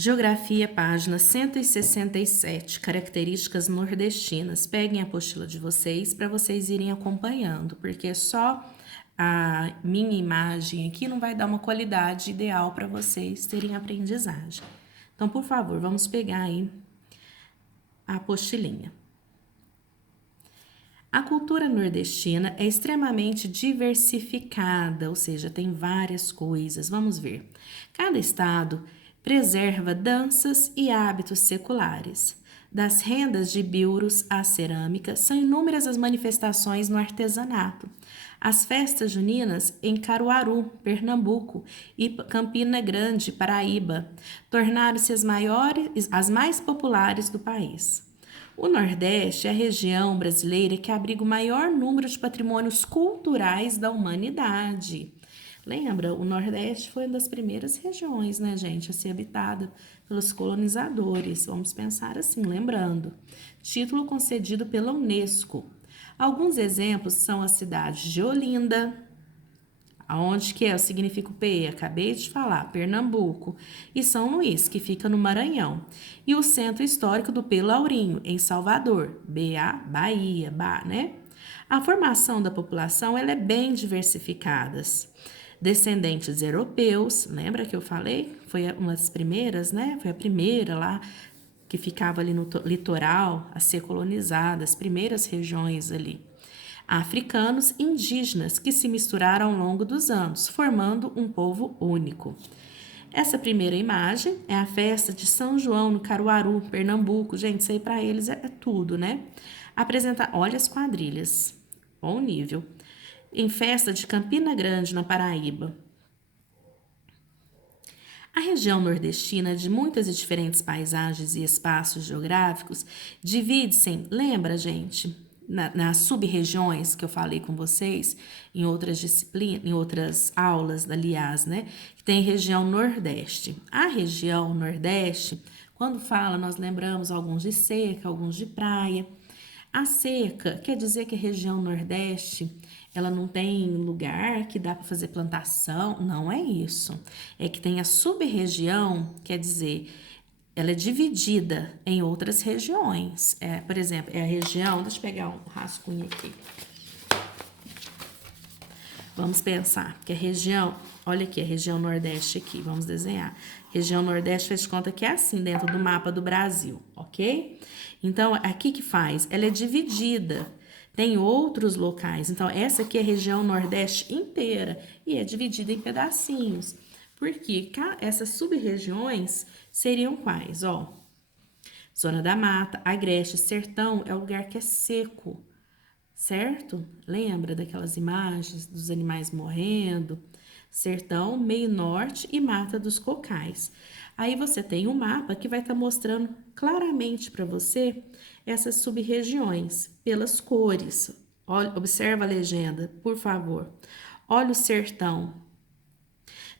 Geografia, página 167, características nordestinas. Peguem a apostila de vocês para vocês irem acompanhando, porque só a minha imagem aqui não vai dar uma qualidade ideal para vocês terem aprendizagem. Então, por favor, vamos pegar aí a apostilinha. A cultura nordestina é extremamente diversificada, ou seja, tem várias coisas. Vamos ver. Cada estado preserva danças e hábitos seculares. Das rendas de bilros à cerâmica, são inúmeras as manifestações no artesanato. As festas juninas em Caruaru, Pernambuco, e Campina Grande, Paraíba, tornaram-se as mais populares do país. O Nordeste é a região brasileira que abriga o maior número de patrimônios culturais da humanidade. Lembra, o Nordeste foi uma das primeiras regiões, né, gente, a ser habitada pelos colonizadores. Vamos pensar assim, lembrando. Título concedido pela Unesco. Alguns exemplos são as cidades de Olinda, aonde que é o significa o P? Acabei de falar, Pernambuco, e São Luís, que fica no Maranhão, e o Centro Histórico do Pelourinho, em Salvador, BA, Bahia, né? A formação da população ela é bem diversificada. Descendentes europeus, lembra que eu falei? Foi uma das primeiras, né? Foi a primeira lá que ficava ali no litoral a ser colonizada, as primeiras regiões ali. Africanos indígenas que se misturaram ao longo dos anos, formando um povo único. Essa primeira imagem é a festa de São João no Caruaru, Pernambuco. Gente, isso aí para eles é tudo, né? Olha as quadrilhas, bom nível. Em festa de Campina Grande, na Paraíba. A região nordestina, de muitas e diferentes paisagens e espaços geográficos, divide-se em, lembra, gente, nas sub-regiões que eu falei com vocês, em outras disciplinas, em outras aulas, aliás, né? Que tem região Nordeste. A região Nordeste, quando fala, nós lembramos alguns de seca, alguns de praia. A seca quer dizer que a região Nordeste ela não tem lugar que dá para fazer plantação, não é isso. É que tem a sub-região, quer dizer, ela é dividida em outras regiões. Por exemplo, é a região, deixa eu pegar um rascunho aqui. Vamos pensar que a região, olha aqui, a região Nordeste aqui, vamos desenhar. Região Nordeste faz de conta que é assim dentro do mapa do Brasil, ok? Então, aqui que faz? Ela é dividida, tem outros locais. Então, essa aqui é a região Nordeste inteira e é dividida em pedacinhos. Porque essas sub-regiões seriam quais? Ó, Zona da Mata, Agreste, Sertão é o lugar que é seco, certo? Lembra daquelas imagens dos animais morrendo? Sertão, meio norte e Mata dos Cocais. Aí você tem um mapa que vai estar mostrando claramente para você essas sub-regiões pelas cores. Olha, observa a legenda, por favor. Olha o sertão.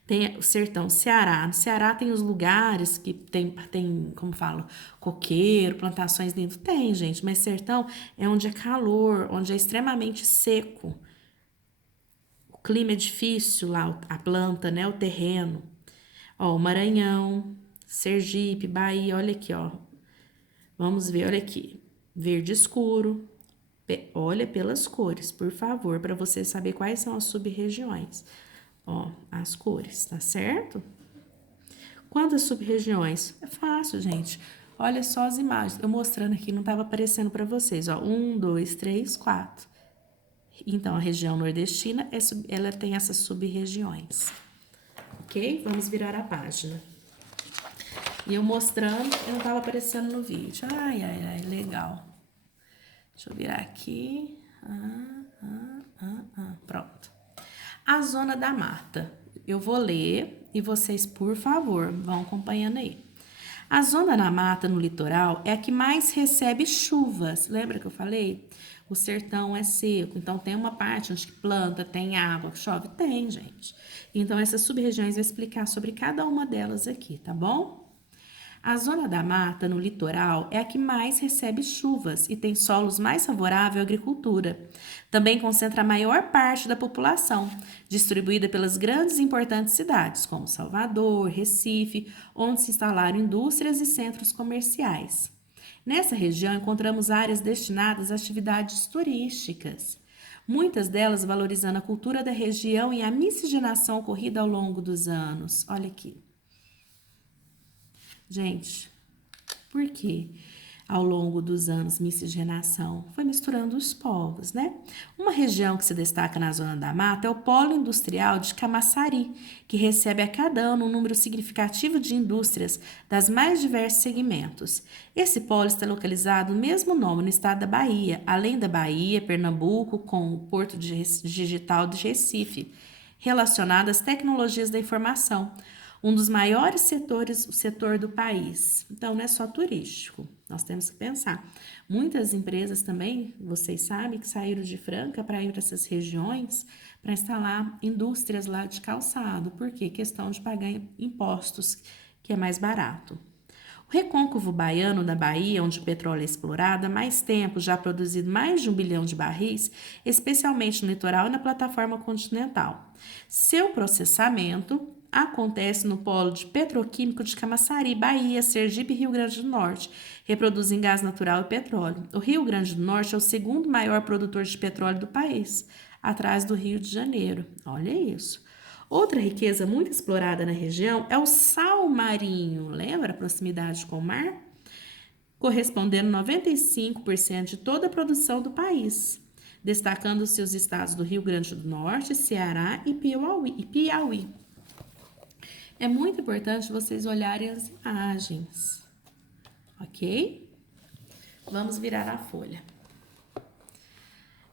Tem o sertão, Ceará. No Ceará tem os lugares que tem, como falo, coqueiro, plantações dentro. Tem, gente, mas sertão é onde é calor, onde é extremamente seco. O clima é difícil lá, a planta, né, o terreno. Ó, o Maranhão, Sergipe, Bahia, olha aqui, ó. Vamos ver, olha aqui. Verde escuro. Olha pelas cores, por favor, para você saber quais são as sub-regiões. Ó, as cores, tá certo? Quantas sub-regiões? É fácil, gente. Olha só as imagens. Eu mostrando aqui, não estava aparecendo para vocês. Ó, 1, 2, 3, 4. Então, a região nordestina, ela tem essas sub-regiões. Ok? Vamos virar a página. E eu mostrando, eu não estava aparecendo no vídeo. Ai, ai, ai, legal. Deixa eu virar aqui. Pronto. A Zona da Mata. Eu vou ler e vocês, por favor, vão acompanhando aí. A Zona da Mata no litoral é a que mais recebe chuvas. Lembra que eu falei? O sertão é seco, então tem uma parte onde planta, tem água, chove? Tem, gente. Então, essas sub-regiões eu vou explicar sobre cada uma delas aqui, tá bom? A zona da mata, no litoral, é a que mais recebe chuvas e tem solos mais favoráveis à agricultura. Também concentra a maior parte da população, distribuída pelas grandes e importantes cidades, como Salvador, Recife, onde se instalaram indústrias e centros comerciais. Nessa região encontramos áreas destinadas a atividades turísticas, muitas delas valorizando a cultura da região e a miscigenação ocorrida ao longo dos anos. Olha aqui. Gente, por quê? Ao longo dos anos, miscigenação foi misturando os povos, né? Uma região que se destaca na zona da mata é o polo industrial de Camaçari, que recebe a cada ano um número significativo de indústrias das mais diversos segmentos. Esse polo está localizado no mesmo nome no estado da Bahia, além da Bahia, Pernambuco, com o Porto Digital de Recife, relacionado às tecnologias da informação. Um dos maiores setores, o setor do país. Então, não é só turístico, nós temos que pensar. Muitas empresas também, vocês sabem, que saíram de Franca para ir para essas regiões para instalar indústrias lá de calçado. Por quê? Questão de pagar impostos, que é mais barato. O recôncavo baiano da Bahia, onde o petróleo é explorado há mais tempo, já produzido mais de 1 bilhão de barris, especialmente no litoral e na plataforma continental. Seu processamento acontece no polo de petroquímico de Camaçari, Bahia, Sergipe e Rio Grande do Norte. Reproduzem gás natural e petróleo. O Rio Grande do Norte é o segundo maior produtor de petróleo do país, atrás do Rio de Janeiro. Olha isso. Outra riqueza muito explorada na região é o sal marinho. Lembra a proximidade com o mar? Correspondendo a 95% de toda a produção do país, destacando-se os estados do Rio Grande do Norte, Ceará e Piauí. É muito importante vocês olharem as imagens, ok? Vamos virar a folha.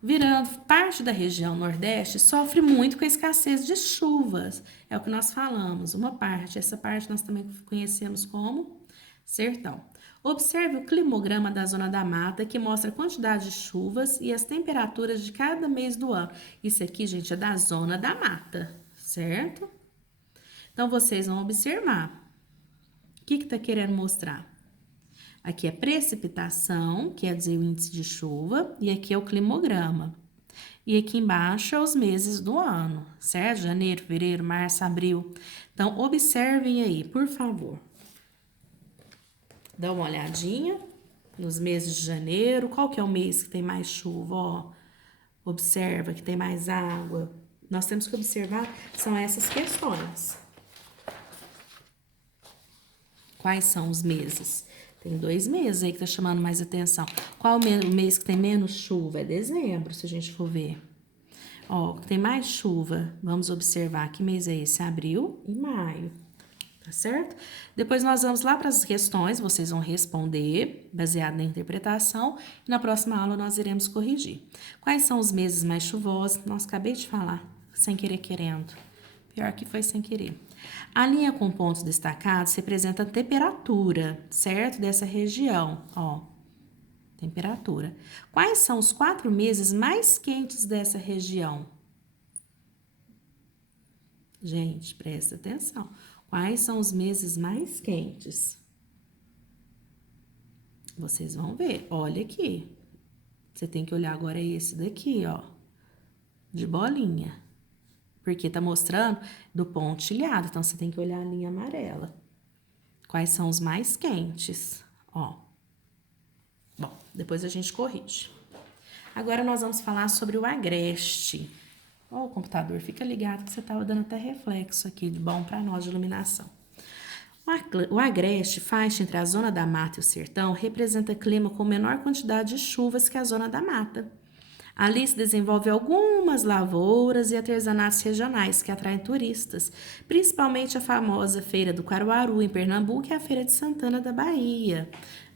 Virando, parte da região Nordeste sofre muito com a escassez de chuvas. É o que nós falamos, uma parte. Essa parte nós também conhecemos como sertão. Observe o climograma da Zona da Mata, que mostra a quantidade de chuvas e as temperaturas de cada mês do ano. Isso aqui, gente, é da Zona da Mata, certo? Então, vocês vão observar. O que está querendo mostrar? Aqui é precipitação, quer dizer o índice de chuva, e aqui é o climograma. E aqui embaixo é os meses do ano, certo? Janeiro, fevereiro, março, abril. Então, observem aí, por favor. Dá uma olhadinha nos meses de janeiro. Qual que é o mês que tem mais chuva? Ó, observa que tem mais água. Nós temos que observar, são essas questões. Quais são os meses? Tem 2 meses aí que tá chamando mais atenção. Qual o mês que tem menos chuva? É dezembro, se a gente for ver. Ó, tem mais chuva. Vamos observar que mês é esse? Abril e maio. Tá certo? Depois nós vamos lá para as questões, vocês vão responder, baseado na interpretação, e na próxima aula nós iremos corrigir. Quais são os meses mais chuvosos? Nós acabei de falar, sem querer querendo. Pior que foi sem querer. A linha com pontos destacados representa a temperatura, certo? Dessa região, ó. Temperatura. Quais são os 4 meses mais quentes dessa região? Gente, presta atenção. Quais são os meses mais quentes? Vocês vão ver. Olha aqui. Você tem que olhar agora esse daqui, ó. De bolinha. Porque tá mostrando do pontilhado. Então, você tem que olhar a linha amarela. Quais são os mais quentes? Ó. Bom, depois a gente corrige. Agora, nós vamos falar sobre o agreste. Ó, o computador, fica ligado que você estava dando até reflexo aqui, de bom para nós de iluminação. O agreste, faixa entre a zona da mata e o sertão, representa clima com menor quantidade de chuvas que a zona da mata. Ali se desenvolve algumas lavouras e artesanatos regionais que atraem turistas, principalmente a famosa Feira do Caruaru, em Pernambuco, e a Feira de Santana, da Bahia.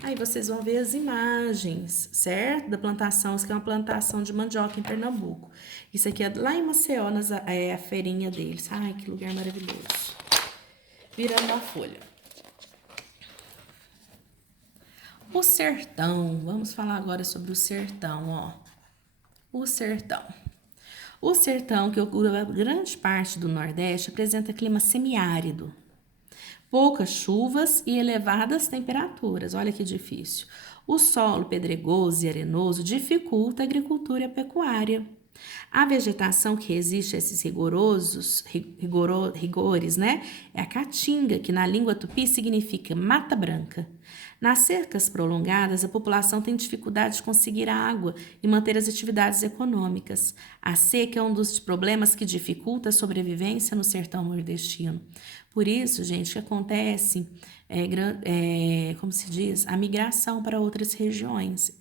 Aí vocês vão ver as imagens, certo? Da plantação, isso aqui é uma plantação de mandioca em Pernambuco. Isso aqui é lá em Maceió, é a feirinha deles. Ai, que lugar maravilhoso. Virando a folha. O sertão, vamos falar agora sobre o sertão, ó. O sertão. O sertão, que ocupa grande parte do Nordeste, apresenta clima semiárido. poucas chuvas e elevadas temperaturas. Olha que difícil. O solo pedregoso e arenoso dificulta a agricultura e a pecuária. A vegetação que resiste a esses rigores, né? É a caatinga, que na língua tupi significa mata branca. Nas secas prolongadas, a população tem dificuldade de conseguir água e manter as atividades econômicas. A seca é um dos problemas que dificulta a sobrevivência no sertão nordestino. Por isso, gente, que acontece, como se diz, a migração para outras regiões.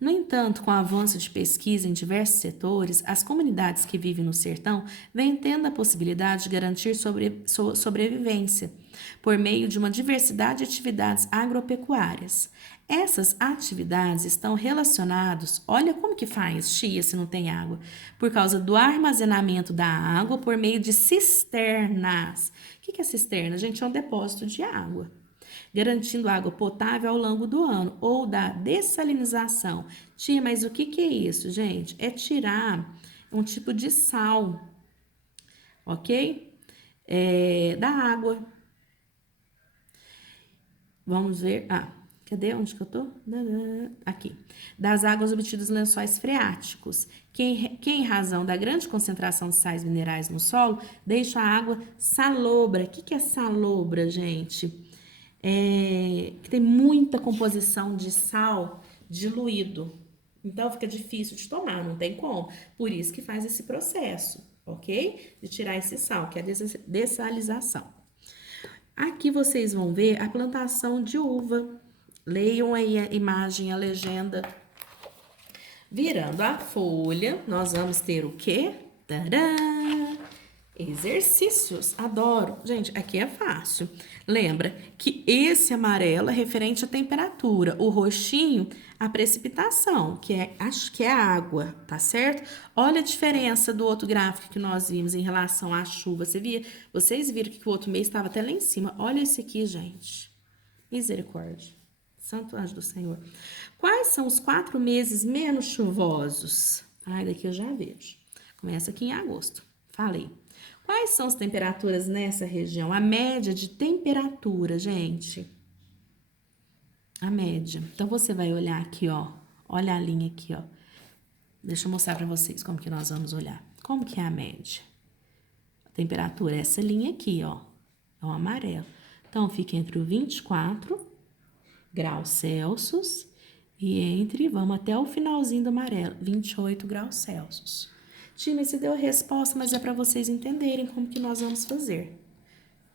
No entanto, com o avanço de pesquisa em diversos setores, as comunidades que vivem no sertão vêm tendo a possibilidade de garantir sobrevivência por meio de uma diversidade de atividades agropecuárias. Essas atividades estão relacionadas, olha como que faz chia se não tem água, por causa do armazenamento da água por meio de cisternas. O que é cisterna? Gente, é um depósito de água, garantindo água potável ao longo do ano, ou da dessalinização. Tia, mas o que é isso, gente? É tirar um tipo de sal, ok? Da água. Vamos ver. Cadê? Onde que eu tô? Aqui. Das águas obtidas nos lençóis freáticos, que em razão da grande concentração de sais minerais no solo, deixa a água salobra. O que é salobra, gente? Que tem muita composição de sal diluído. Então, fica difícil de tomar, não tem como. Por isso que faz esse processo, ok? De tirar esse sal, que é a dessalinização. Aqui vocês vão ver a plantação de uva. Leiam aí a imagem, a legenda. Virando a folha, nós vamos ter o quê? Tadã! Exercícios, adoro. Gente, aqui é fácil. Lembra que esse amarelo é referente à temperatura, o roxinho, a precipitação, acho que é a água, tá certo? Olha a diferença do outro gráfico que nós vimos em relação à chuva. Vocês viram que o outro mês estava até lá em cima. Olha esse aqui, gente. Misericórdia. Santo anjo do Senhor. Quais são os 4 meses menos chuvosos? Daqui eu já vejo. Começa aqui em agosto. Falei. Quais são as temperaturas nessa região? A média de temperatura, gente. A média. Então, você vai olhar aqui, ó. Olha a linha aqui, ó. Deixa eu mostrar pra vocês como que nós vamos olhar. Como que é a média? A temperatura é essa linha aqui, ó. É o amarelo. Então, fica entre o 24 graus Celsius e vamos até o finalzinho do amarelo, 28 graus Celsius. Tia, você deu a resposta, mas é para vocês entenderem como que nós vamos fazer,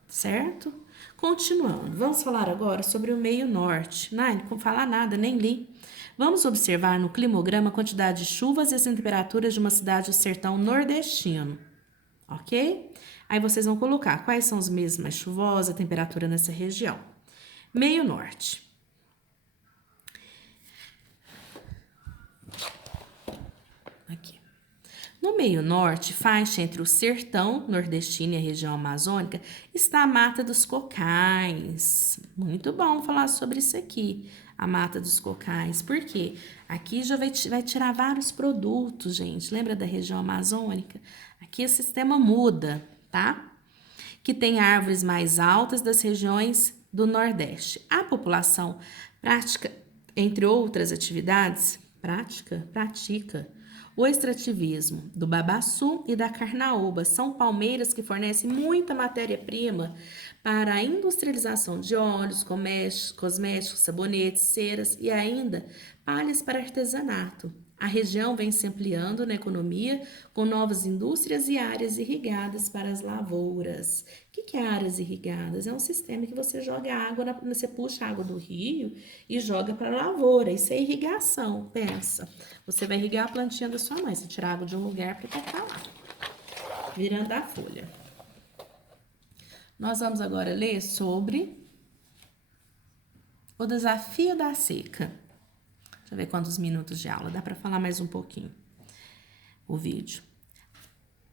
certo? Continuando, vamos falar agora sobre o meio norte. Não falar nada, nem li. Vamos observar no climograma a quantidade de chuvas e as temperaturas de uma cidade do sertão nordestino, ok? Aí vocês vão colocar quais são os meses mais chuvosos, a temperatura nessa região. Meio norte. Aqui. No meio norte, faixa entre o sertão nordestino e a região amazônica, está a Mata dos Cocais. Muito bom falar sobre isso aqui, a Mata dos Cocais. Por quê? Aqui já vai tirar vários produtos, gente. Lembra da região amazônica? Aqui o sistema muda, tá? Que tem árvores mais altas das regiões do Nordeste. A população prática, entre outras atividades, pratica o extrativismo do babaçu e da carnaúba. São palmeiras que fornecem muita matéria-prima para a industrialização de óleos, cosméticos, sabonetes, ceras e ainda palhas para artesanato. A região vem se ampliando na economia com novas indústrias e áreas irrigadas para as lavouras. O que é áreas irrigadas? É um sistema que você joga água, você puxa a água do rio e joga para a lavoura. Isso é irrigação, pensa. Você vai irrigar a plantinha da sua mãe, você tira água de um lugar para colocar lá. Virando a folha. Nós vamos agora ler sobre o desafio da seca. Deixa eu ver quantos minutos de aula. Dá para falar mais um pouquinho o vídeo.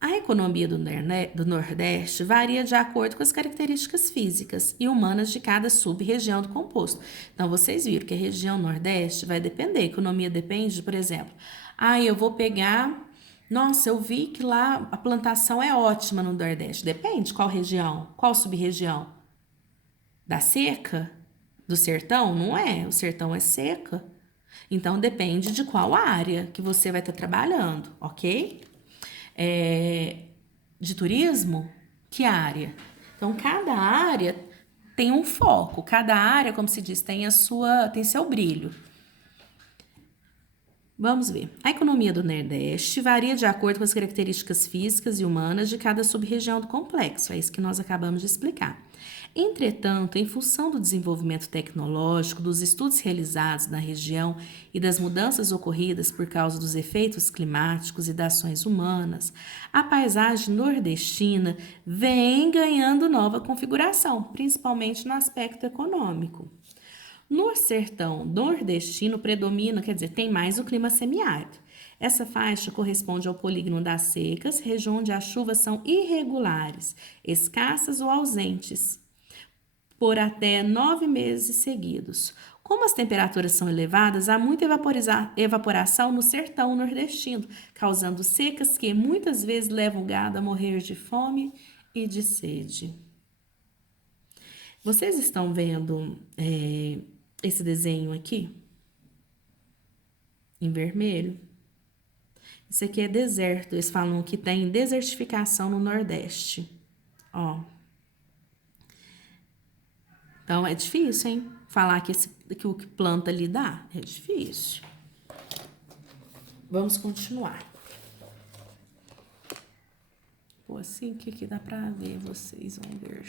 A economia do Nordeste varia de acordo com as características físicas e humanas de cada sub-região do composto. Então, vocês viram que a região Nordeste vai depender. A economia depende, por exemplo, eu vou pegar... Nossa, eu vi que lá a plantação é ótima no Nordeste. Depende qual região, qual sub-região. da seca? Do sertão? Não é. O sertão é seca. Então, depende de qual área que você vai estar trabalhando, ok? De turismo? Que área? Então, cada área tem um foco. Cada área, como se diz, tem seu brilho. Vamos ver. A economia do Nordeste varia de acordo com as características físicas e humanas de cada sub-região do complexo. É isso que nós acabamos de explicar. Entretanto, em função do desenvolvimento tecnológico, dos estudos realizados na região e das mudanças ocorridas por causa dos efeitos climáticos e das ações humanas, a paisagem nordestina vem ganhando nova configuração, principalmente no aspecto econômico. No sertão nordestino predomina, quer dizer, tem mais o clima semiárido. Essa faixa corresponde ao polígono das secas, região onde as chuvas são irregulares, escassas ou ausentes, por até 9 meses seguidos. Como as temperaturas são elevadas, há muita evaporação no sertão nordestino, causando secas que muitas vezes levam o gado a morrer de fome e de sede. Vocês estão vendo esse desenho aqui? Em vermelho? Isso aqui é deserto. Eles falam que tem desertificação no Nordeste. Ó. Então, é difícil, hein? Falar que o que planta ali dá. É difícil. Vamos continuar. Pô, assim que dá pra ver, vocês vão ver.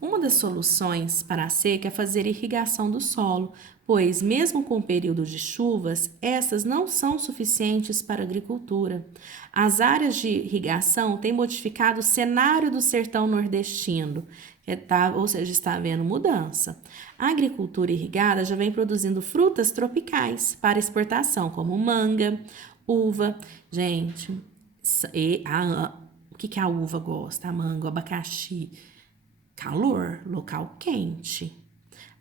Uma das soluções para a seca é fazer irrigação do solo, pois, mesmo com o período de chuvas, essas não são suficientes para a agricultura. As áreas de irrigação têm modificado o cenário do sertão nordestino, ou seja, está havendo mudança. A agricultura irrigada já vem produzindo frutas tropicais para exportação, como manga, uva. Gente, o que a uva gosta? A manga, o abacaxi. Calor, local quente,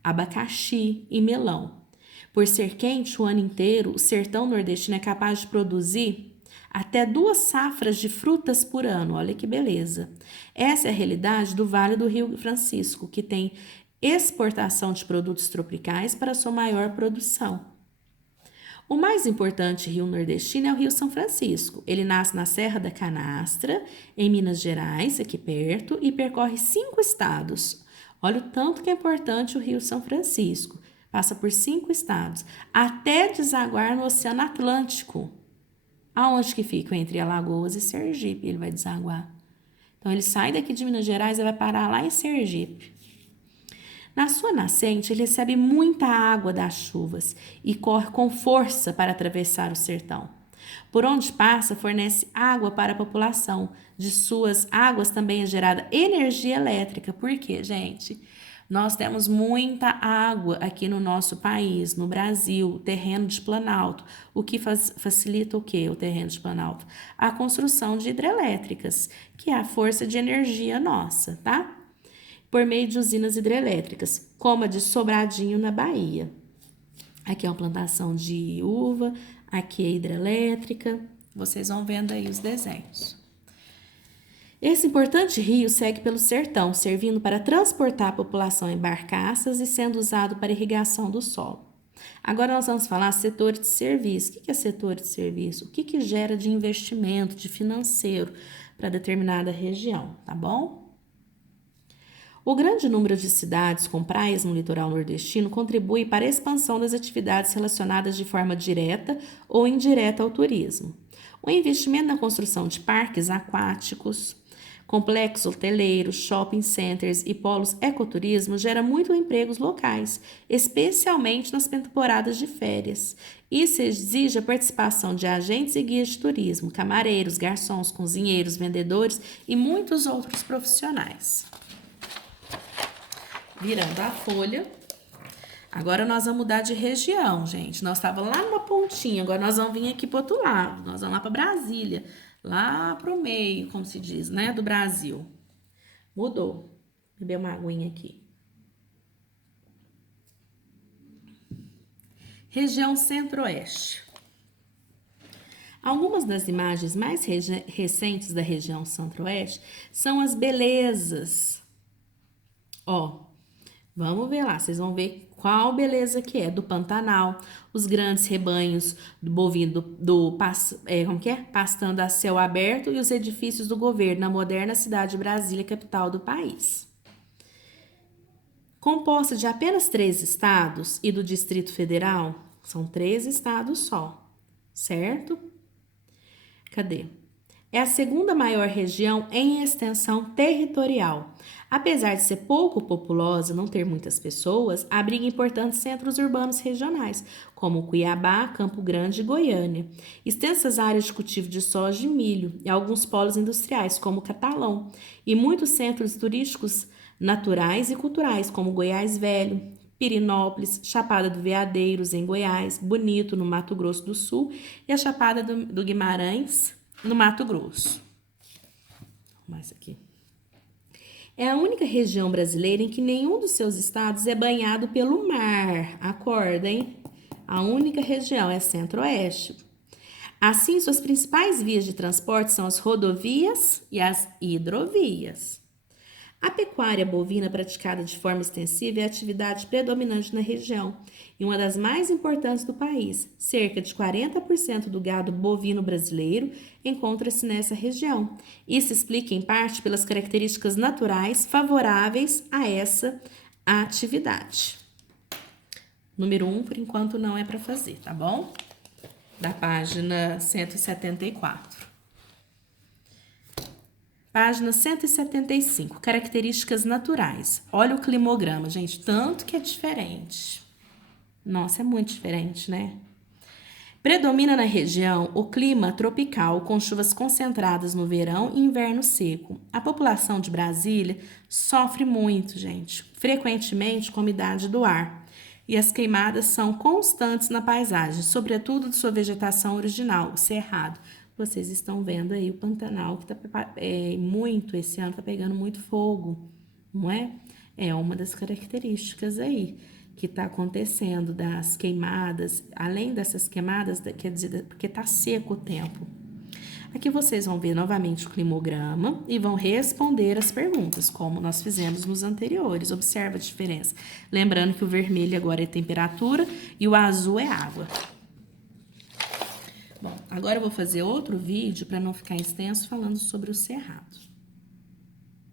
abacaxi e melão. Por ser quente o ano inteiro, o sertão nordestino é capaz de produzir até 2 safras de frutas por ano. Olha que beleza. Essa é a realidade do Vale do Rio Francisco, que tem exportação de produtos tropicais para sua maior produção. O mais importante rio nordestino é o Rio São Francisco. Ele nasce na Serra da Canastra, em Minas Gerais, aqui perto, e percorre 5 estados. Olha o tanto que é importante o Rio São Francisco. Passa por 5 estados, até desaguar no Oceano Atlântico. Aonde que fica? Entre Alagoas e Sergipe ele vai desaguar. Então, ele sai daqui de Minas Gerais e vai parar lá em Sergipe. Na sua nascente, ele recebe muita água das chuvas e corre com força para atravessar o sertão. Por onde passa, fornece água para a população. De suas águas também é gerada energia elétrica. Por quê, gente? Nós temos muita água aqui no nosso país, no Brasil, terreno de planalto. O que facilita o quê, o terreno de planalto? A construção de hidrelétricas, que é a força de energia nossa, tá? Por meio de usinas hidrelétricas, como a de Sobradinho, na Bahia. Aqui é uma plantação de uva, aqui é hidrelétrica. Vocês vão vendo aí os desenhos. Esse importante rio segue pelo sertão, servindo para transportar a população em barcaças e sendo usado para irrigação do solo. Agora nós vamos falar setor de serviço. O que é setor de serviço? O que gera de investimento, de financeiro para determinada região, tá bom? O grande número de cidades com praias no litoral nordestino contribui para a expansão das atividades relacionadas de forma direta ou indireta ao turismo. O investimento na construção de parques aquáticos, complexos hoteleiros, shopping centers e polos ecoturismo gera muitos empregos locais, especialmente nas temporadas de férias. Isso exige a participação de agentes e guias de turismo, camareiros, garçons, cozinheiros, vendedores e muitos outros profissionais. Virando a folha. Agora nós vamos mudar de região, gente. Nós estávamos lá numa pontinha, agora nós vamos vir aqui para o outro lado. Nós vamos lá para Brasília, lá para o meio, como se diz, né, do Brasil. Mudou. Beber uma aguinha aqui. Região Centro-Oeste. Algumas das imagens mais recentes da região Centro-Oeste são as belezas. Ó, Vamos ver lá, vocês vão ver qual beleza que é do Pantanal, os grandes rebanhos do bovino como que é? Pastando a céu aberto e os edifícios do governo na moderna cidade de Brasília, capital do país. Composta de apenas 3 estados e do Distrito Federal, são 3 estados só, certo? Cadê? É a segunda maior região em extensão territorial. Apesar de ser pouco populosa, não ter muitas pessoas, abriga importantes centros urbanos regionais, como Cuiabá, Campo Grande e Goiânia. Extensas áreas de cultivo de soja e milho e alguns polos industriais, como Catalão, e muitos centros turísticos naturais e culturais, como Goiás Velho, Pirinópolis, Chapada do Veadeiros, em Goiás, Bonito, no Mato Grosso do Sul, e a Chapada do Guimarães, no Mato Grosso. Mais aqui. É a única região brasileira em que nenhum dos seus estados é banhado pelo mar. Acorda, hein? A única região é Centro-Oeste. Assim, suas principais vias de transporte são as rodovias e as hidrovias. A pecuária bovina praticada de forma extensiva é a atividade predominante na região e uma das mais importantes do país. Cerca de 40% do gado bovino brasileiro encontra-se nessa região. Isso explica, em parte, pelas características naturais favoráveis a essa atividade. Número 1, por enquanto, não é para fazer, tá bom? Da página 174. Página 175, características naturais. Olha o climograma, gente, tanto que é diferente. Nossa, é muito diferente, né? Predomina na região o clima tropical, com chuvas concentradas no verão e inverno seco. A população de Brasília sofre muito, gente, frequentemente com a umidade do ar. E as queimadas são constantes na paisagem, sobretudo de sua vegetação original, o cerrado. Vocês estão vendo aí o Pantanal, que esse ano está pegando muito fogo, não é? É uma das características aí que está acontecendo das queimadas. Além dessas queimadas, quer dizer, porque está seco o tempo. Aqui vocês vão ver novamente o climograma e vão responder as perguntas, como nós fizemos nos anteriores. Observa a diferença. Lembrando que o vermelho agora é temperatura e o azul é água. Bom, agora eu vou fazer outro vídeo para não ficar extenso falando sobre o cerrado.